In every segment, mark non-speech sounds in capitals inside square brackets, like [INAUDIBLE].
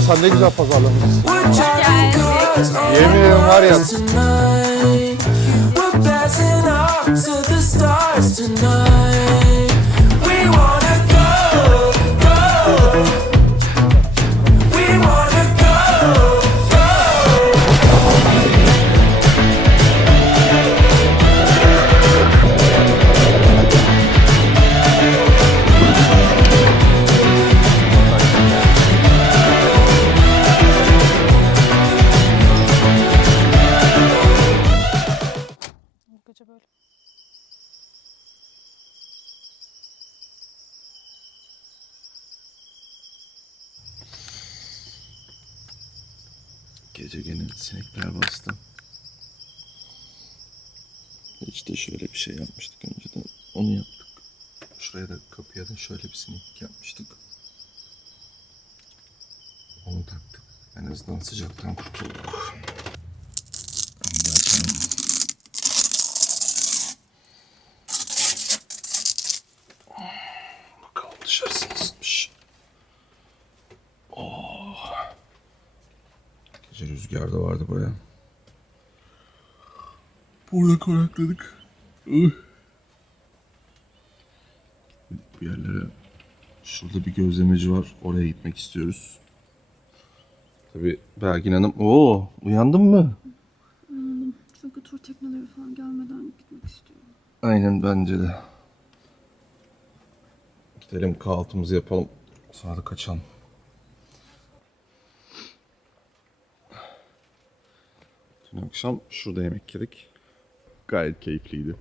Ya sen ne güzel pazarlamışsın. Yemin ederim var ya. tonight. We're passing out to the stars tonight. Sinekler bastı. İşte şöyle bir şey yapmıştık önceden. Onu yaptık. Şuraya da kapıya da şöyle bir sineklik yapmıştık. Onu taktık. En azından sıcaktan kurtulduk. Bakalım dışarısı nasılmış. Gece rüzgar da vardı baya. Burada konakladık. Ih. Bir yerlere şurada bir gözlemeci var. Oraya gitmek istiyoruz. Tabii Belgin Hanım. Oo, uyandın mı? Çünkü tur tekneleri falan gelmeden gitmek istiyorum. Aynen bence de. Gidelim kahvaltımızı yapalım. Sonra da kaçalım. Dün akşam şurada yemek yedik. Gayet keyifliydi.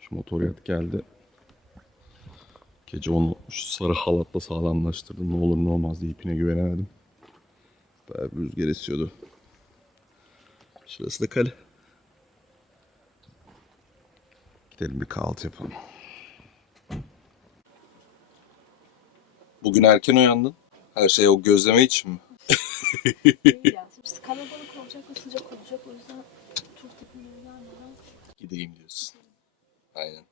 Şu motoryat geldi. Gece onu şu sarı halatla sağlamlaştırdım. Ne olur ne olmaz diye ipine güvenemedim. Bayağı bir rüzgar esiyordu. Şurası da kale. Gidelim bir kahvaltı yapalım. Bugün erken uyandın. Her şey o gözleme için mi? Şimdi kalabalık olacak ve sıcak olacak. O yüzden Gideyim diyorsun. Aynen.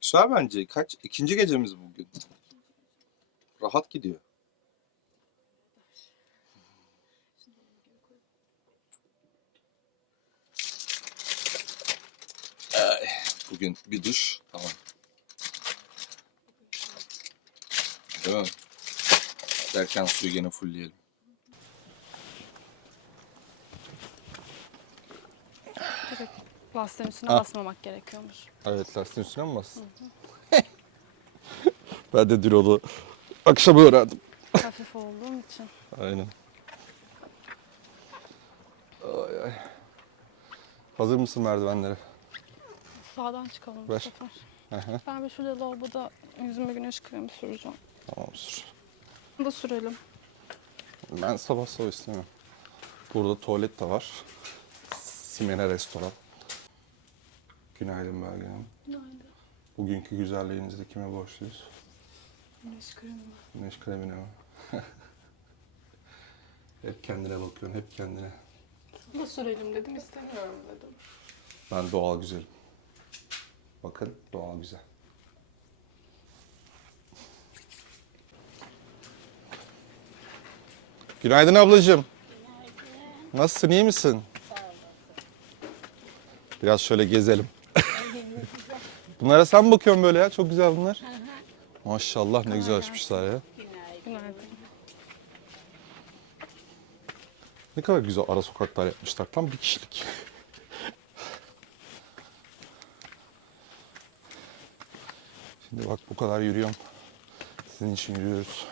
Güzel bence. Kaç? İkinci gecemiz bugün. Rahat gidiyor. Ay, bugün bir duş. Tamam. Değil mi? Derken suyu gene fullleyelim. Lastiğin üstüne Ha. basmamak gerekiyormuş. Evet lastiğin üstüne mi bastın? [LAUGHS] ben de dün onu akşam öğrendim. Hafif olduğum için. Aynen. Ay ay. Hazır mısın merdivenlere? Sağdan çıkalım bu Ver. sefer. Ben bir şurada lavaboda yüzüme güneş kremi süreceğim. tamam sür. Bunu da sürelim. Ben sabah sabah istemiyorum. Burada tuvalet de var. Simene restoran. Günaydın Belgin Hanım. Günaydın. Bugünkü güzelliğinizde kime borçluyuz? Güneş kremi. Güneş kremine mi? [LAUGHS] hep kendine bakıyorsun, hep kendine. Da sürelim dedim istemiyorum dedim. Ben doğal güzelim. Bakın doğal güzel. Günaydın ablacığım. Nasılsın, iyi misin? Biraz şöyle gezelim. [LAUGHS] Bunlara sen mi bakıyorsun böyle ya? Çok güzel bunlar. Maşallah ne güzel açmışlar ya. Ne kadar güzel ara sokaklar yapmışlar. Tam bir kişilik. [LAUGHS] Şimdi bak bu kadar yürüyorum. Sizin için yürüyoruz.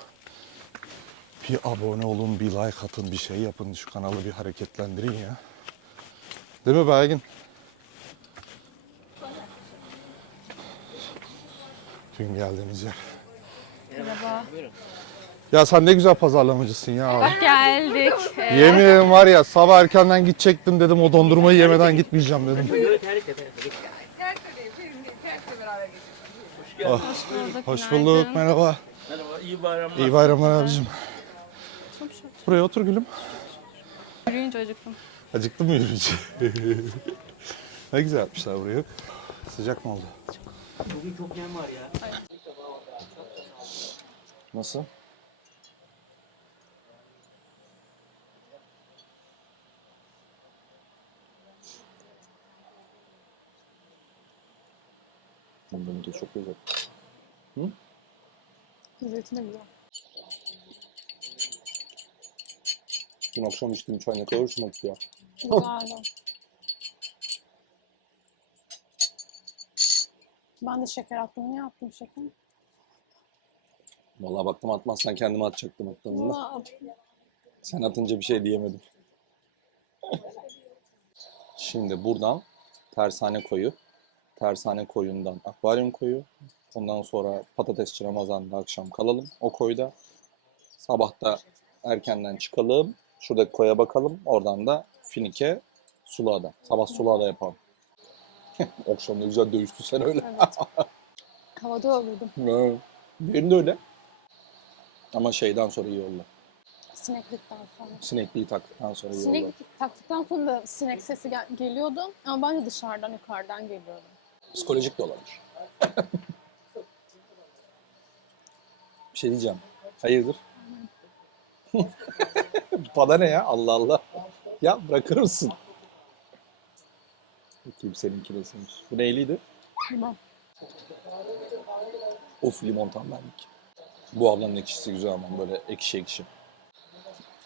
Bir abone olun, bir like atın, bir şey yapın. Şu kanalı bir hareketlendirin ya. Değil mi Belgin? Dün geldiğimiz yer. Merhaba. Ya sen ne güzel pazarlamacısın ya. Geldik. Yemin ederim var ya sabah erkenden gidecektim dedim o dondurmayı yemeden gitmeyeceğim dedim. bulduk, Hoş günaydın. bulduk merhaba. Merhaba, iyi bayramlar. İyi bayramlar abicim. Çok şükür. Buraya otur gülüm. Yürüyünce acıktım. Acıktın mı yürüyünce? [LAUGHS] ne güzel yapmışlar burayı. Sıcak mı oldu? Bugün çok nem var ya. Nasıl? Bunun da çok güzel. Zeytin de güzel. Dün akşam içtiğim çay ne kadar hoşuma gitti ya. Güzeldi. Ben de şeker attım. Niye attım şeker? Vallahi baktım atmazsan kendime atacaktım attığımda. Valla Sen atınca bir şey diyemedim. [LAUGHS] Şimdi buradan tersane koyu, tersane koyundan akvaryum koyu, ondan sonra patatesçi Ramazan'da akşam kalalım o koyda. Sabah da erkenden çıkalım, şuradaki koya bakalım, oradan da Finike, Sulağda. Sabah Sulağda yapalım. [LAUGHS] Akşam da güzel dövüştü sen öyle. [LAUGHS] havada olurdum. Evet. Benim de öyle. Ama şeyden sonra iyi oldu. Sineklikten sonra. Sinekliği taktıktan sonra iyi oldu. Sinek taktıktan sonra da sinek sesi gel- geliyordu. Ama bence dışarıdan yukarıdan geliyordu. Psikolojik de olabilir. [LAUGHS] bir şey diyeceğim. Hayırdır? Bana ne ya? Allah Allah. Ya bırakır mısın? Bakayım seninki nasılmış. Bu neyliydi? Tamam. Of limon tam benlik. Bu ablanın ekşisi güzel ama böyle ekşi ekşi.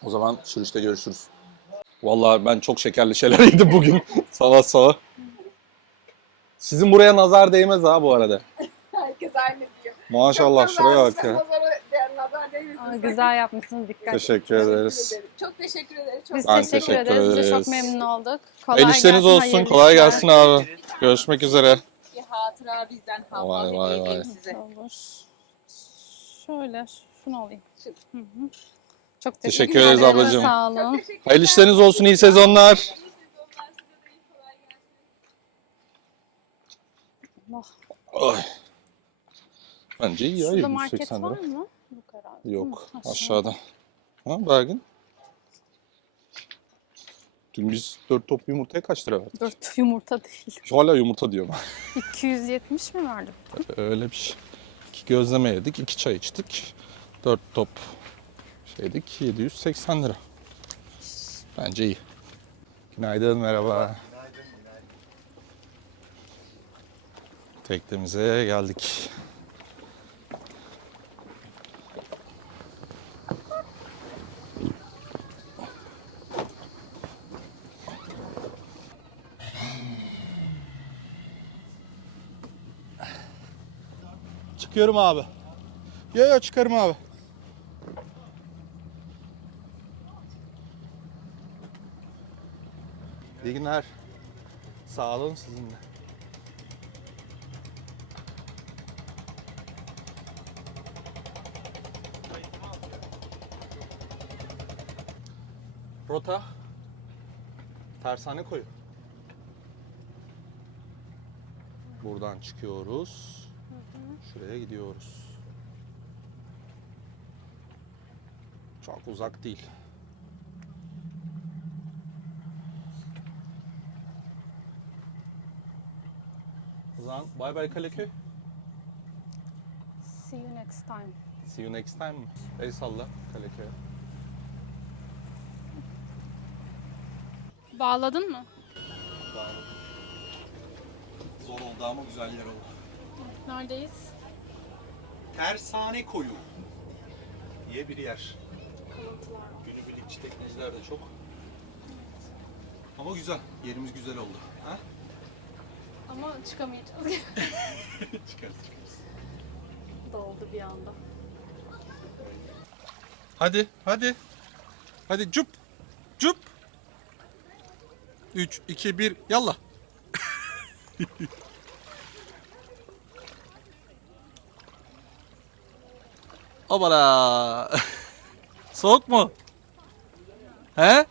O zaman sürüşte görüşürüz. Vallahi ben çok şekerli şeyler [LAUGHS] yedim bugün. sabah sabah. Sizin buraya nazar değmez ha bu arada. Herkes aynı diyor. Maşallah şuraya bak ya. Nazara değer nazar değmesin. Aa, güzel yapmışsınız dikkat. Teşekkür ederiz. Çok teşekkür ederiz. Çok Biz Ben teşekkür, teşekkür ederiz. Biz de ederiz. çok memnun olduk. Kolay El işleriniz gelsin, olsun. hayırlı Kolay işler. gelsin abi. Görüşmek üzere. bir hatıra bizden Vay, havva vay, hediye vay. edeyim size. Olur. Şöyle şunu alayım. Hı hı. Çok Teşekkür teşekkür ederiz ederim. ablacığım. Sağ olun. Hayırlı işleriniz olsun. iyi sezonlar. Allah. Ay. Bence iyi ya. Şurada market 780 var lira. mı? Yok herhalde. Yok. Hı, Aşağıda. Ha Bergin? Dün biz 4 top yumurtaya kaç lira verdik? Dört yumurta değil. Hala yumurta diyorum. [LAUGHS] 270 mi verdim? Öyle bir şey. İki gözleme yedik, iki çay içtik. 4 top şeydik, 780 lira. Bence iyi. Günaydın, merhaba. Teknemize geldik. Çıkıyorum abi. Yo yo çıkarım abi. İyi günler. Sağ olun sizinle. Rota. Tersane koyu. Buradan çıkıyoruz. Şuraya gidiyoruz. Çok uzak değil. O zaman bye bye Kaleköy. See you next time. See you next time. El salla Kaleköy'e. Bağladın mı? Zor oldu ama güzel yer oldu. Neredeyiz? Tersane Koyu diye bir yer. Günübirlikçi tekneciler de çok. Ama güzel. Yerimiz güzel oldu. Ha? Ama çıkamayacağız. [LAUGHS] çıkarız çıkarız. Doldu bir anda. Hadi hadi. Hadi cup. Cup. 3, 2, 1 yallah. [LAUGHS] Obala. Soğuk mu? He?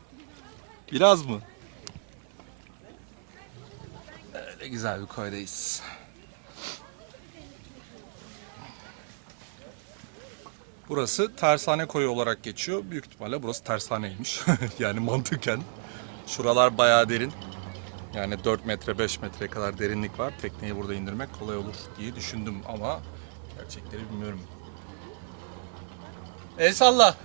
Biraz mı? Öyle güzel bir koydayız. Burası tersane koyu olarak geçiyor. Büyük ihtimalle burası tersaneymiş. [LAUGHS] yani mantıken. Şuralar bayağı derin. Yani 4 metre 5 metreye kadar derinlik var. Tekneyi burada indirmek kolay olur diye düşündüm ama gerçekleri bilmiyorum. El salla.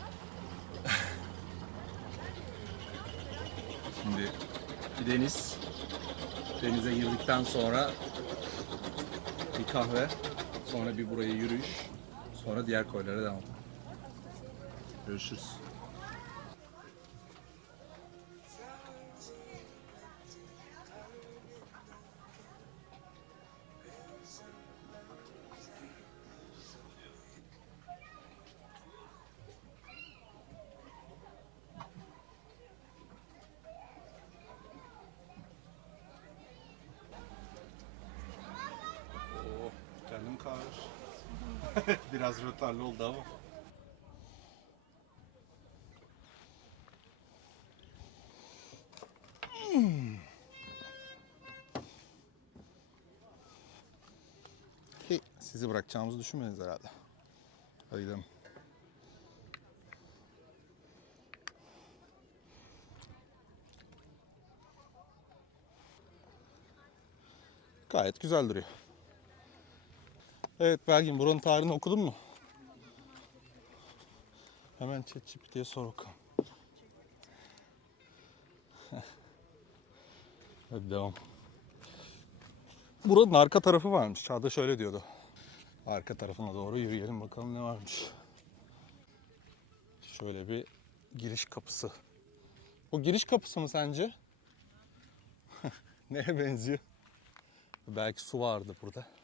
Şimdi deniz. Denize girdikten sonra bir kahve, sonra bir buraya yürüyüş, sonra diğer koylara devam. Görüşürüz. [LAUGHS] Biraz rötarlı oldu ama. Hmm. Sizi bırakacağımızı düşünmediniz herhalde. Hadi gidelim. Gayet güzel duruyor. Evet Belgin buranın tarihini okudun mu? Hemen ChatGPT'ye sor bakalım. [LAUGHS] Hadi devam. Buranın arka tarafı varmış. Çağda şöyle diyordu. Arka tarafına doğru yürüyelim bakalım ne varmış. Şöyle bir giriş kapısı. O giriş kapısı mı sence? [LAUGHS] Neye benziyor? Belki su vardı burada.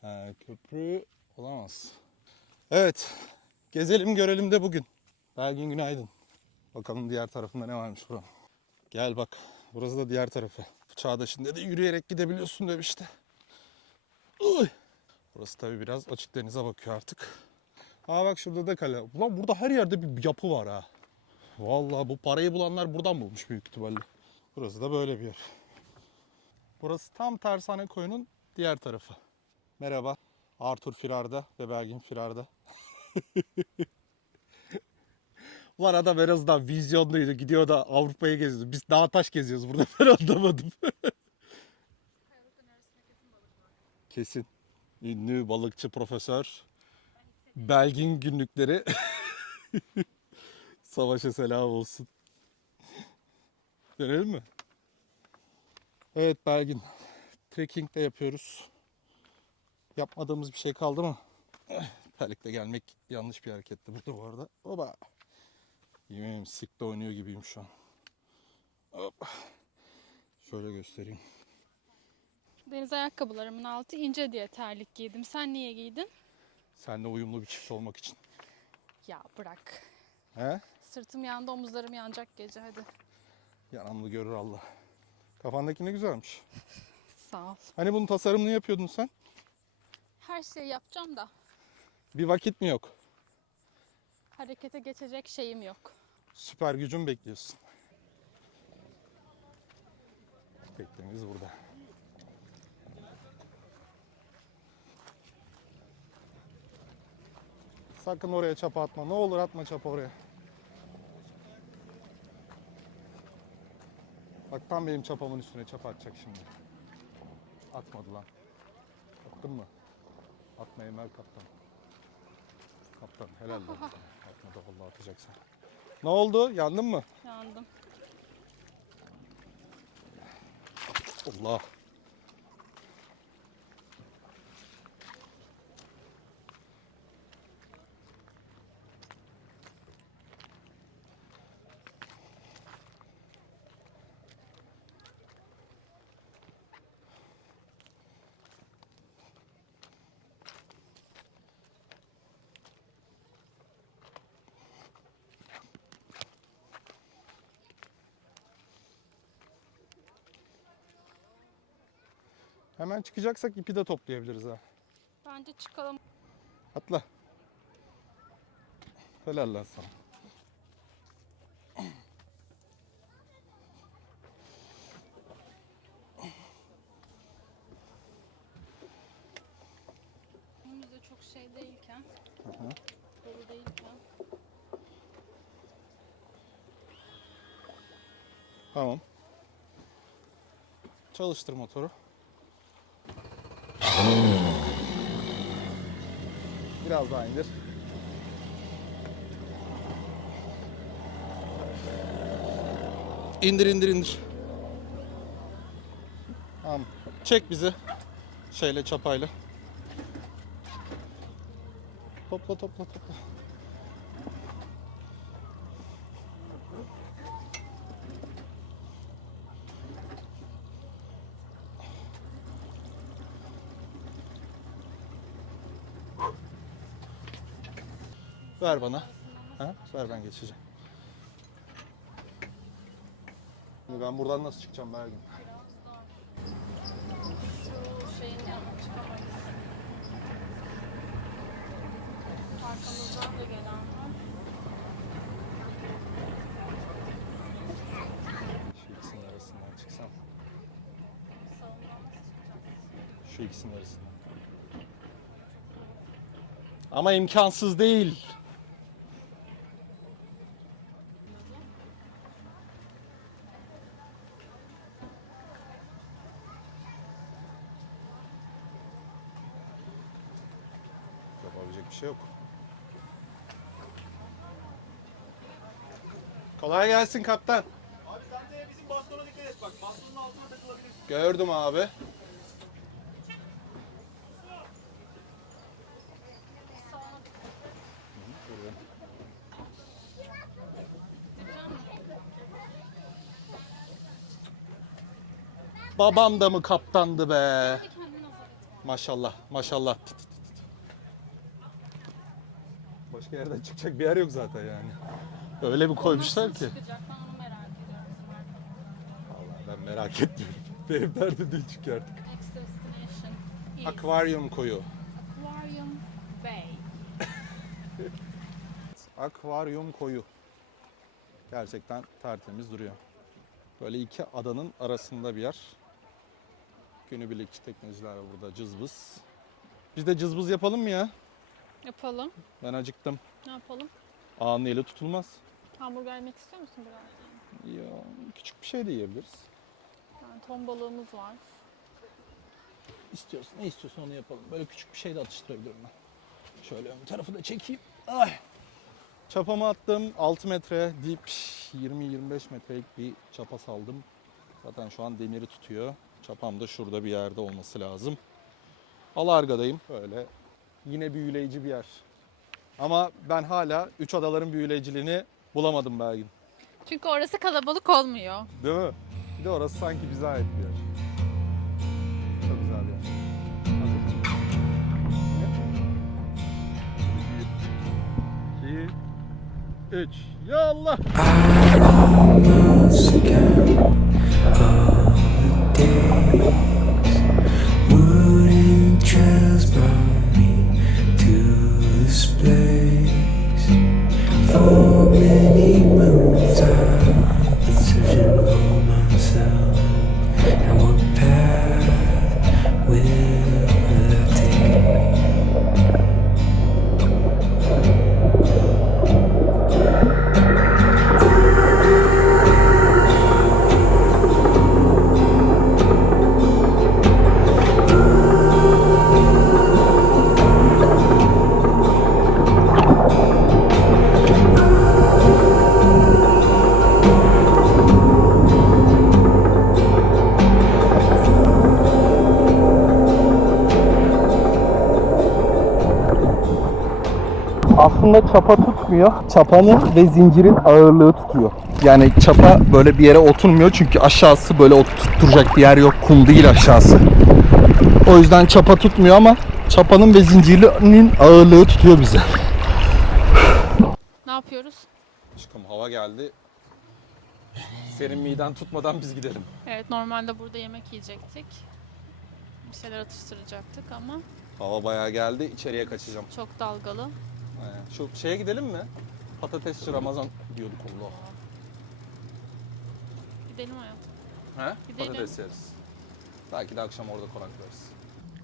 Ha, köprü olamaz. Evet. Gezelim görelim de bugün. Belgin günaydın. Bakalım diğer tarafında ne varmış buranın. Gel bak. Burası da diğer tarafı. Çağdaş'ın de yürüyerek gidebiliyorsun demişti. Uy. Burası tabii biraz açık denize bakıyor artık. Ha bak şurada da kale. Ulan burada her yerde bir yapı var ha. Vallahi bu parayı bulanlar buradan bulmuş büyük ihtimalle. Burası da böyle bir yer. Burası tam Tersane Koyu'nun diğer tarafı. Merhaba. Arthur Firar'da ve Belgin Firar'da. Bu arada en azından vizyonluydu. Gidiyor da Avrupa'yı geziyordu. Biz dağ taş geziyoruz burada. [LAUGHS] Ben anlamadım. Kesin. Ünlü balıkçı profesör. Belgin günlükleri. [LAUGHS] Savaşa selam olsun. Dönelim mi? Evet Belgin. Trekking de yapıyoruz. Yapmadığımız bir şey kaldı mı? [CLEARS THROAT] Terlikle gelmek yanlış bir hareketti burada bu arada. Oba. Yemeğim sikte oynuyor gibiyim şu an. Hop. Şöyle göstereyim. Deniz ayakkabılarımın altı ince diye terlik giydim. Sen niye giydin? Seninle uyumlu bir çift olmak için. Ya bırak. He? Sırtım yandı, omuzlarım yanacak gece hadi. Yanımda görür Allah. Kafandaki ne güzelmiş. [LAUGHS] Sağ ol. Hani bunun tasarımını yapıyordun sen? Her şeyi yapacağım da Bir vakit mi yok? harekete geçecek şeyim yok. Süper gücün bekliyorsun. Teknemiz burada. Sakın oraya çapa atma. Ne olur atma çapa oraya. Bak tam benim çapamın üstüne çapa atacak şimdi. Atmadı lan. Attın mı? Atma Emel kaptan. Kaptan helal lan. sana. Atmadı vallahi atacaksın. Ne oldu? Yandın mı? Yandım. Allah. Hemen çıkacaksak ipi de toplayabiliriz ha. Bence çıkalım. Atla. Helal lan sana. Önümüzde çok şey değilken, dolu değilken. Tamam. Çalıştır motoru. Biraz daha indir. İndir indir indir. Tamam. Çek bizi. Şeyle çapayla. Topla topla topla. Ver bana. Ha? Ver ben geçeceğim. Ben buradan nasıl çıkacağım Bergin? Şu ikisinin arasından çıksam. Şu ikisinin arasından. Ama imkansız değil. Yapabilecek bir şey yok. Kolay gelsin kaptan. Abi sen de bizim bastona dikkat et bak. Bastonun altına takılabilir. Gördüm abi. Babam da mı kaptandı be? Maşallah, maşallah. Başka yerden çıkacak bir yer yok zaten yani. Öyle bir koymuşlar ki. Çıkacak ben onu merak ediyorum. Vallahi ben merak etmiyorum. [LAUGHS] Benim derdim değil çünkü artık. Next destination is Akvaryum koyu. Aquarium Bay. [LAUGHS] Akvaryum koyu. Gerçekten tertemiz duruyor. Böyle iki adanın arasında bir yer. Günübirlik teknolojiler var burada cızbız. Biz de cızbız yapalım mı ya? Yapalım. Ben acıktım. Ne yapalım? Ağın eli tutulmaz. Hamburger yemek istiyor musun biraz? Ya, küçük bir şey de yiyebiliriz. Yani ton balığımız var. İstiyorsun, ne istiyorsan onu yapalım. Böyle küçük bir şey de atıştırabilirim ben. Şöyle ön tarafı da çekeyim. Ay. Çapamı attım. 6 metre dip 20-25 metrelik bir çapa saldım. Zaten şu an demiri tutuyor. Çapam da şurada bir yerde olması lazım. Alarga'dayım. Böyle yine büyüleyici bir yer. Ama ben hala üç adaların büyüleyiciliğini bulamadım Belgin. Çünkü orası kalabalık olmuyor. Değil mi? Bir de orası sanki bize ait bir yer. Çok güzel bir yer. İki, üç. Ya Allah! Aslında çapa tutmuyor. Çapanın ve zincirin ağırlığı tutuyor. Yani çapa böyle bir yere oturmuyor çünkü aşağısı böyle oturtacak bir yer yok. Kum değil aşağısı. O yüzden çapa tutmuyor ama çapanın ve zincirinin ağırlığı tutuyor bizi. Ne yapıyoruz? Aşkım hava geldi. Senin miden tutmadan biz gidelim. Evet normalde burada yemek yiyecektik. Bir şeyler atıştıracaktık ama Hava bayağı geldi. İçeriye kaçacağım. çok dalgalı. Aynen. Şu şeye gidelim mi? Patatesçi Ramazan diyorduk Allah. Gidelim hayatım. He? Gidelim. Patates yeriz. Belki de akşam orada konaklarız.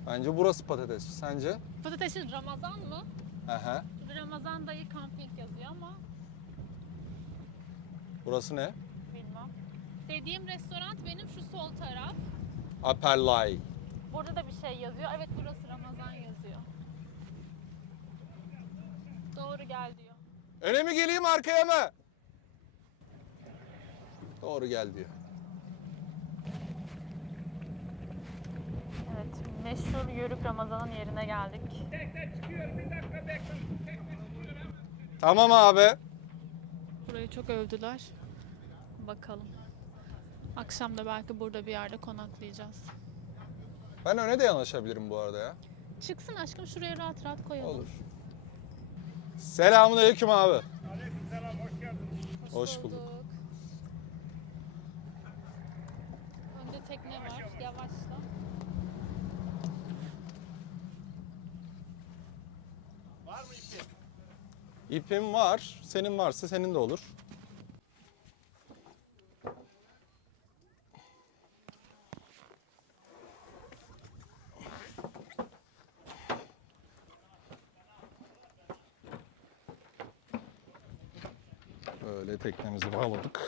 Bence burası patatesçi. Sence? Patatesin Ramazan mı? Aha. Ramazan dayı camping yazıyor ama Burası ne? bilmem. Dediğim restoran benim şu sol taraf. Aperlay. Burada da bir şey yazıyor. Evet burası Ramazan yazıyor. Doğru gel diyor. Öne mi geleyim arkaya mı? Doğru gel diyor. Evet meşhur Yörük Ramazan'ın yerine geldik. Tamam abi. Burayı çok övdüler. Bakalım. Akşam da belki burada bir yerde konaklayacağız. Ben öne de yanaşabilirim bu arada ya. Çıksın aşkım şuraya rahat rahat koyalım. Olur. Selamun aleyküm abi. Hoş bulduk. Önde tekne var. Yavaşla. Var mı ipin? İpim var. Senin varsa senin de olur. Böyle teknemizi bağladık.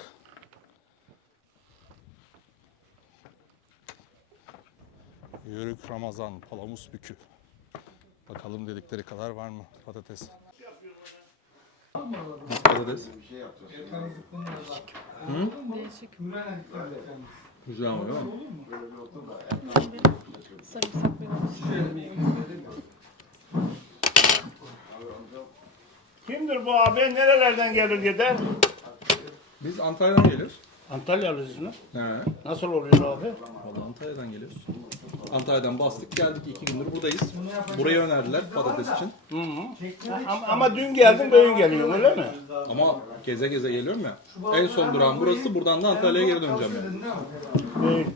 Yörük Ramazan, Palamus Bükü. Bakalım dedikleri kadar var mı patates? Patates. Değişik. Güzel ama değil mi? Sarımsaklı Kimdir bu abi? Nerelerden gelir gider? Biz Antalya'dan geliyoruz. Antalyalısınız mı? He. Nasıl oluyor abi? Vallahi Antalya'dan geliyoruz. Antalya'dan bastık geldik iki gündür buradayız. Burayı önerdiler patates için. Hı hı. Ama, ama dün geldin bugün geliyorsun öyle mi? Ama geze geze geliyorum ya. En son durağım burası. Buradan da Antalya'ya geri döneceğim yani. İyi.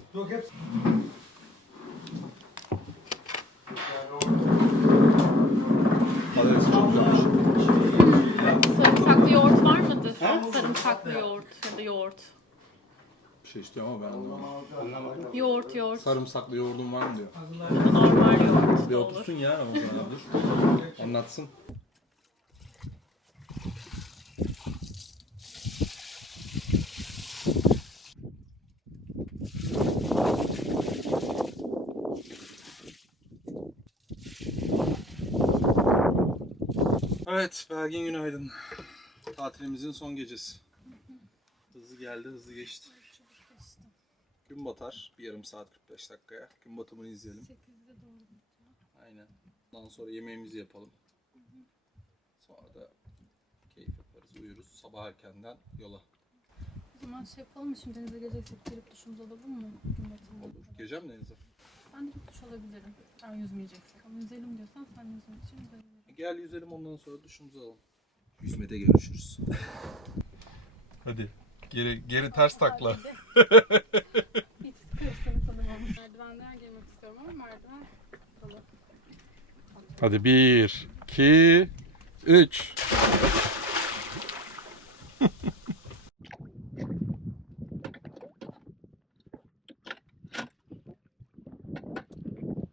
Patates çok güzelmiş. Sarımsaklı yoğurt var mıdır? Sarımsaklı yoğurt ya da yoğurt. Bir şey istiyor ama ben anlamadım. Yoğurt yoğurt. Sarımsaklı yoğurdum var mı diyor. Normal yoğurt Bir da olur. otursun ya abi dur. [LAUGHS] Anlatsın. Evet, Belgin günaydın. Tatilimizin son gecesi. Hızlı geldi, hızlı geçti. Gün batar bir yarım saat 45 dakikaya. Gün batımını izleyelim. Aynen. Ondan sonra yemeğimizi yapalım. Sonra da keyif yaparız, uyuruz. Sabah erkenden yola. O zaman şey yapalım mı şimdi denize geleceksek girip duşumuzu alalım mı? Gün batımında. Olur. Geleceğim mi denize? Ben de duş alabilirim. Ben yüzmeyeceksek. Ama yüzelim diyorsan sen yüzmek için yüzebilirim. Gel yüzelim ondan sonra duşumuzu alalım. Yüzmede görüşürüz. Hadi. Geri geri ters takla. [LAUGHS] Hiç hırsını tanımamış. Merdivenden girmek istiyorum ama merdiven kapalı. Hadi bir, iki, üç.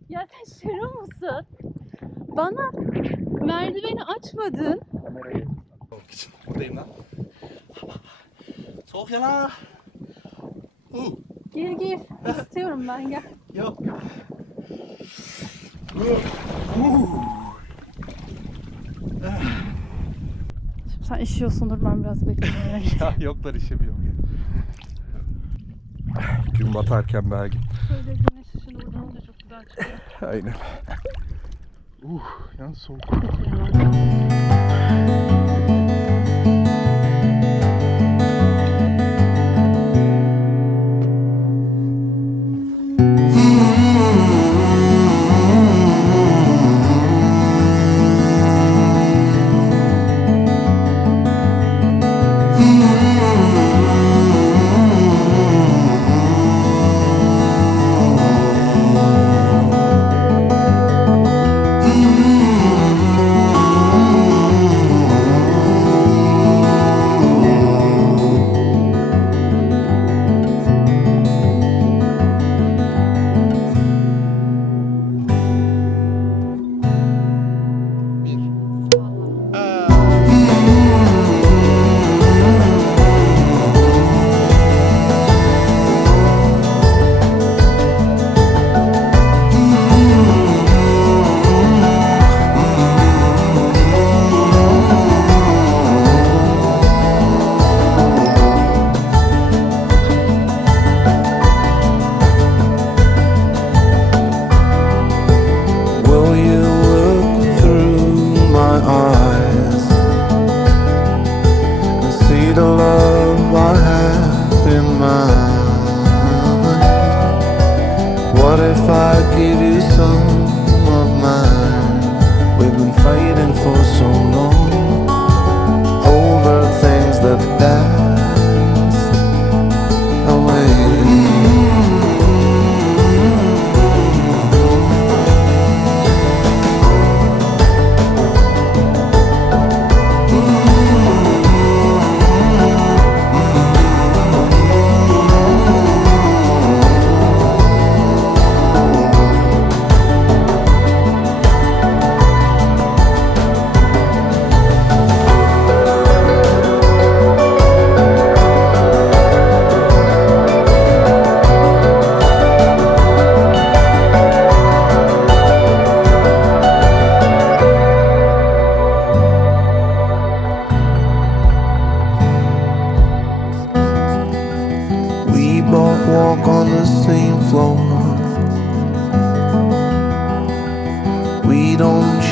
Ya sen şero musun? Bana merdiveni açmadın. Buradayım lan. Soğuk ya lan. Uh, Gir gir. İstiyorum ben gel. yok. Şimdi sen işiyorsundur ben biraz bekleyeyim. [LAUGHS] Ya yoklar işemiyorum ya. Gün batarken belki. Böyle güneş ışını buradan olunca çok güzel çıkıyor. Aynen. Uh, yalnız soğuk.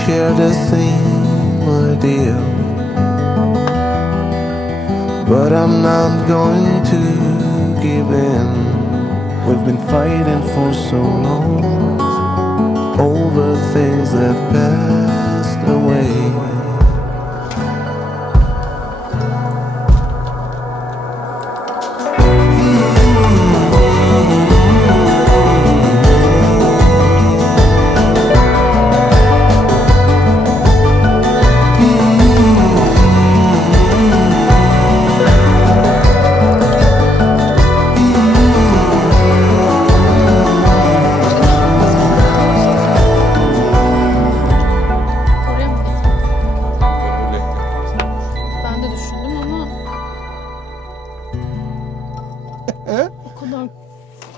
Share the same idea. But I'm not going to give in. We've been fighting for so long over things that passed away. Kadar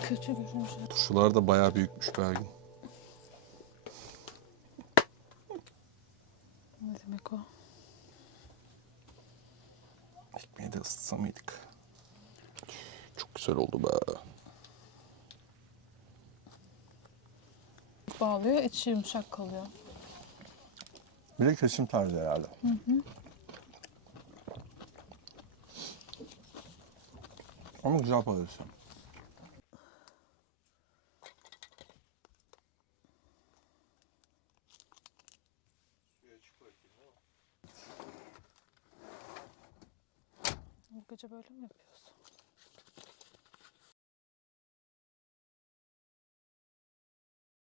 kötü görünüyor. Turşular da bayağı büyükmüş Belgin. Ne demek o? Ekmeği de ısıtsa mıydık? Çok güzel oldu be. Bağlıyor, içi yumuşak kalıyor. Bir de kesim tarzı herhalde. Ama güzel patates. Gece böyle mi yapıyorsun?